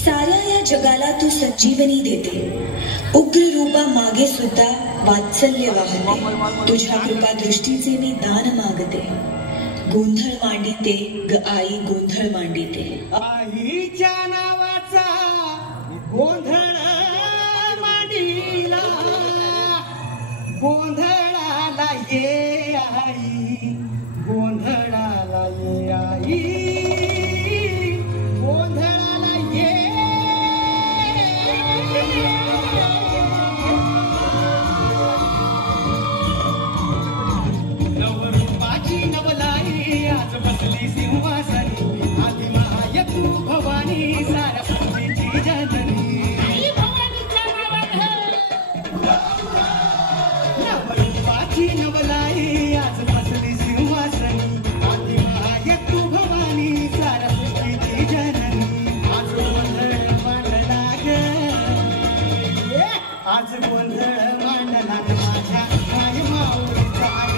साऱ्या या जगाला तू संजीवनी देते, उग्र रूपा मागे सुद्धा वात्सल्य वाहते, तुझ्या कृपा दृष्टीचे मी दान मागते, गोंधळ मांडिते ग आई गोंधळ मांडिते, आईच्या नावाचा गोंधळ मांडिला, गोंधळाला ये आई, गोंधळाला ये आई, गोंधळाला ये. नवरूपाची नवलाई आज बसली सिंहासनी, आदि महाय तू भवानी साऱ्या पृथ्वीची जननी. नवरूपाची नवलाई आज बसली सिंहासनी, आदि महाय तू भवानी साऱ्या पृथ्वीची जननी. आज गोंधळ मांडला ग, आज गोंधळ मांडला माझ्या माय माऊलीचा ग,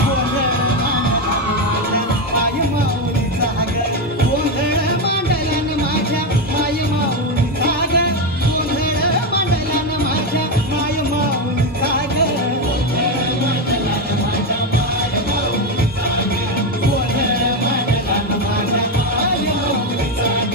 गोंधळ मांडला माझ्या माय माऊलीचा ग, गोंधळ मांडला माझ्या माय माऊलीचा ग, गोंधळ मांडला माझ्या माय माऊलीचा ग, गोंधळ मांडला माझ्या माय माऊलीचा ग, गोंधळ मांडला माझ्या माय माऊलीचा ग.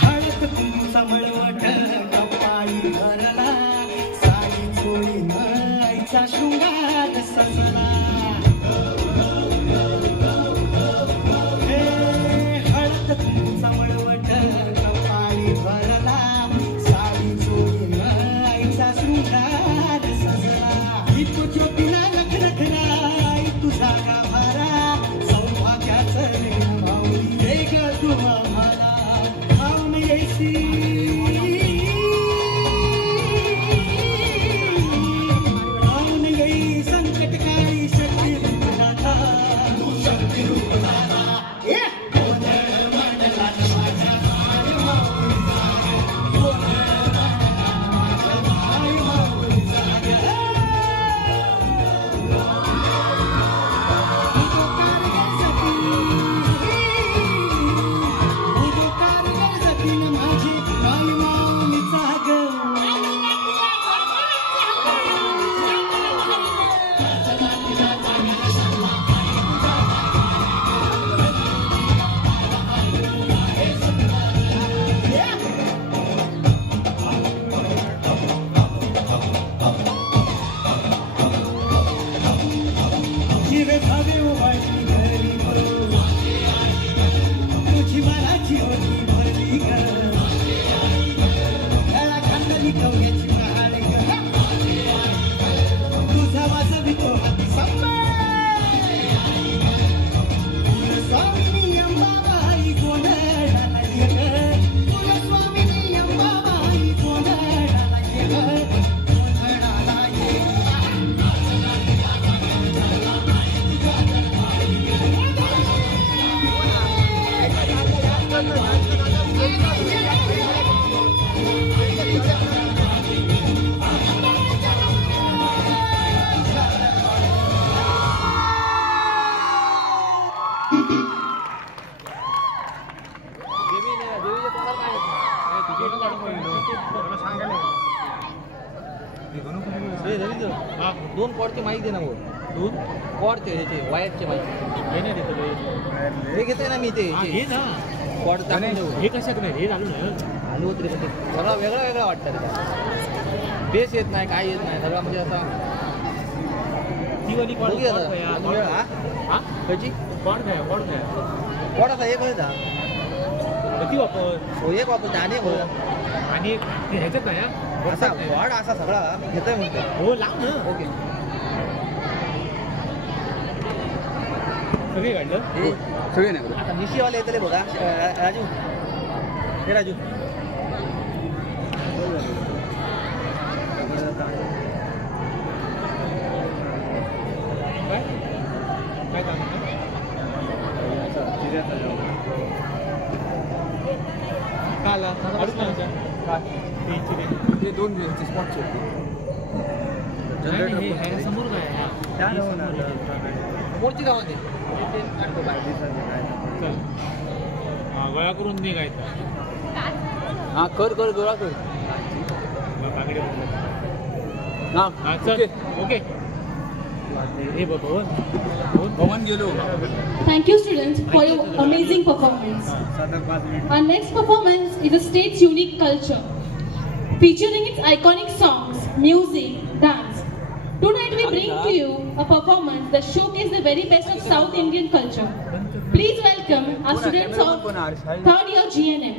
हळद कुंकूचा मळवट कपाळी भरला, साडी चोळी आईचा शृंगार सजला. हळद कुंकूचा मळवट कपाळी भरला, साडी चोळी आईचा शृंगार सजला. इतू ज्योतीला लखलखला तुझा गाभारा, सौभाग्याचं लग्न माऊली रे ग तू आम्हाला. माऊन येशी माऊन येई संकटकाळी शक्ती रूपनाथा, तू शक्ती रूपनाथा. गोंधळ मांडला माझ्या माय माऊलीचा ग, गोंधळ मांडला माझ्या माय माऊलीचा ग. माझी माय माऊलीचा ग. हिरे भावे उभारली घरी भरू, तुझी मनाची होती भरली ग, गळा खांदली कवड्याची महाड ग, तुझा वाजवी तो हाती सांभाळ. कुलस्वामिनी अंबाबाई गोंधळाला ये ग, कुलस्वामिनी अंबाबाई गोंधळाला ये ग, गोंधळाला ये. दोन कॉडचे माईक दे ना भाऊ, दूध कॉडचे ह्याचे वायरचे माईक हे नाही देतो, हे घेतोय ना मी ते कॉड टाकून देऊ. हे कशात नाही, हे घालून घालू होत रे, सगळा वेगळा वेगळा वाटतं रे, बेस येत नाही काय येत नाही सगळा, म्हणजे असा ती वाली कॉड कशी कॉड काय कॉड असा एक होता किती वापर, एक वापरते आणि आणि ह्याच्यात नाही असा वाढ असा सगळा घेतोय म्हणतो. हो लाव ना. ओके सगळे काढलं सगळे नाही आता निशीवाले येतले बघा राजू हे राजू काय काम काला ते 2 दिवसचे स्पॉट समोर काय मोठी गावात गोळा करून निघायचं हा कर गोळा कर चल ओके हे भवन गेलो Thank you, students, for your amazing performance. Our next performance is a state's unique culture, featuring its iconic songs, music, dance. Tonight we bring to you a performance that showcases the very best of South Indian culture. Please welcome our students of 3rd year GNM.